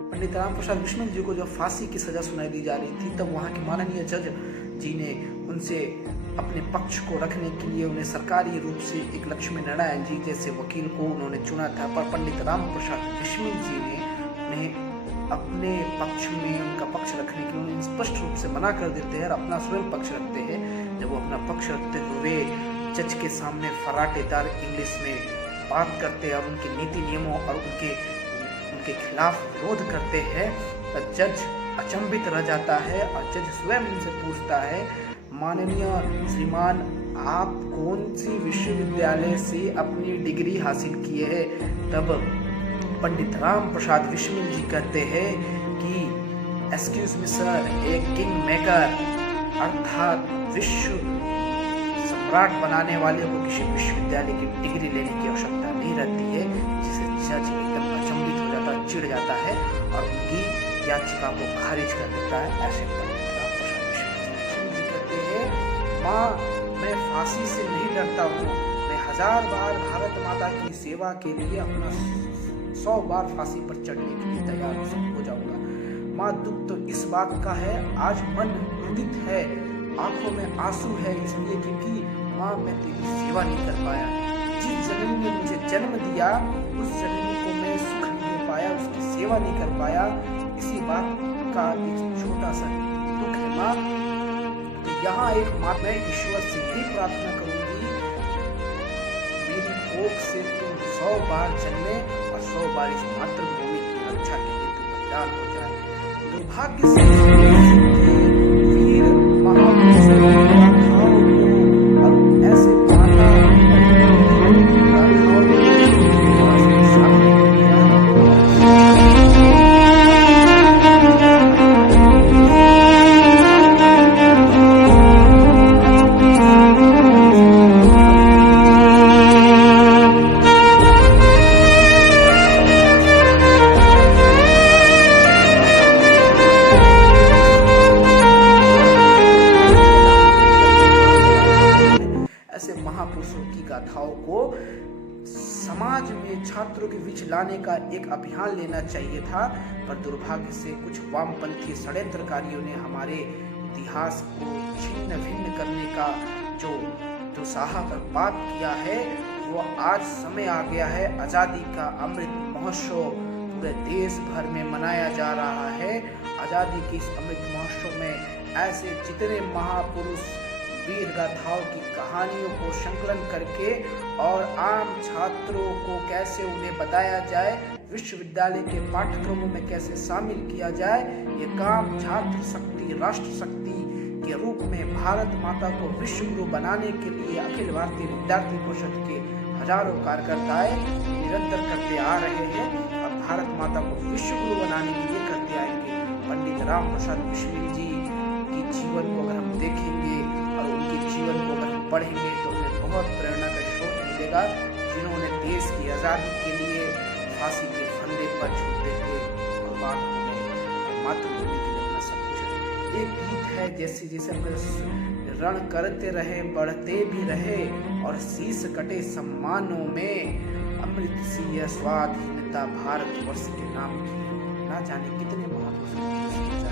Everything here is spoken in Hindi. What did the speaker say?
पंडित राम प्रसाद बिस्मिल जी को जब फांसी की सजा सुनाई दी जा रही थी, तब वहाँ के माननीय जज जी ने उनसे अपने पक्ष को रखने के लिए उन्हें सरकारी रूप से एक लक्ष्मी नारायण जी जैसे वकील को उन्होंने चुना था। पर पंडित राम प्रसाद बिस्मिल जी ने उन्हें अपने पक्ष में उनका पक्ष रखने के लिए स्पष्ट रूप से मना कर देते हैं और अपना स्वयं पक्ष रखते हैं। जब वो अपना पक्ष रखते हुए जज के सामने फराटेदार इंग्लिश में बात करते हैं और उनके नीति नियमों और उनके खिलाफ विरोध करते हैं, तो जज अचंभित रह जाता है और जज स्वयं उनसे पूछता है, माननीय श्रीमान, आप कौन सी विश्वविद्यालय से अपनी डिग्री हासिल किए हैं? तब पंडित राम प्रसाद बिस्मिल जी कहते हैं कि excuse me sir, a king maker अर्थात विश्व सम्राट बनाने वाले को किसी विश्वविद्यालय की डिग्री लेने की आवश्यकता नहीं रहती है। जिसे जज एकदम अचंभित हो जाता है, चिढ़ जाता है और उनकी याचिका को खारिज कर देता है। ऐसे पंडित राम प्रसाद बिस्मिल जी कहते हैं, माँ, मैं फांसी से नहीं डरता हूँ, मैं 1000 बार भारत माता की सेवा के लिए अपना 100 बार फांसी पर चढ़ने के लिए तैयार हो जाऊंगा। माँ, दुख तो इस बात का है, आज मन रुदित है, आंखों में आंसू है, इसलिए क्योंकि माँ मैं तेरी सेवा नहीं कर पाया। जिस जननी ने मुझे जन्म दिया उस जननी को मैं सुख नहीं दे पाया, उसकी सेवा नहीं कर पाया, इसी बात का एक छोटा सा दुख है माँ। तो यहाँ एक माँ, मैं ईश्वर से भी प्रार्थना करूंगी, मेरी कोख से तुम 100 बार जन्मे और 100 बार इस मातृभूमि की रक्षा के लिए तुम बलिदान हो जाए। दुर्भाग्य से वीर महापुरुषों की गाथाओं को और ऐसे माता महापुरुषों की गाथाओं को समाज में छात्रों के बीच लाने का एक अभियान लेना चाहिए था। पर दुर्भाग्य से कुछ वामपंथी षड्यंत्रकारियों ने हमारे इतिहास को छिन्न भिन्न करने का जो साहसपात किया है, वो आज समय आ गया है। आज़ादी का अमृत महोत्सव पूरे देश भर में मनाया जा रहा है। आज़ादी के इस अमृत महोत्सव में ऐसे जितने महापुरुष वीर गाथाओं की कहानियों को संकलन करके और आम छात्रों को कैसे उन्हें बताया जाए, विश्वविद्यालय के पाठ्यक्रमों में कैसे शामिल किया जाए, ये काम छात्र शक्ति राष्ट्र शक्ति के रूप में भारत माता को विश्व गुरु बनाने के लिए अखिल भारतीय विद्यार्थी परिषद के हजारों कार्यकर्ताएं निरंतर करते आ रहे हैं और भारत माता को विश्व गुरु बनाने के लिए करते आएंगे। पंडित राम प्रसाद बिस्मिल जी की जीवन को अगर हम देखेंगे और उनके जीवन को अगर हम पढ़ेंगे तो हमें बहुत प्रेरणा का स्रोत मिलेगा, जिन्होंने देश की आज़ादी के लिए फांसी के फंदे पर झूलते हुए कुर्बान हो गए, मातृभूमि के लिए अपना सब कुछ। एक गीत है, जैसे जैसे रण करते रहे बढ़ते भी रहे और शीश कटे सम्मानों में, अमृत सी यह स्वाधीनता भारतवर्ष के नाम की। ना जाने कितने महापुरुषों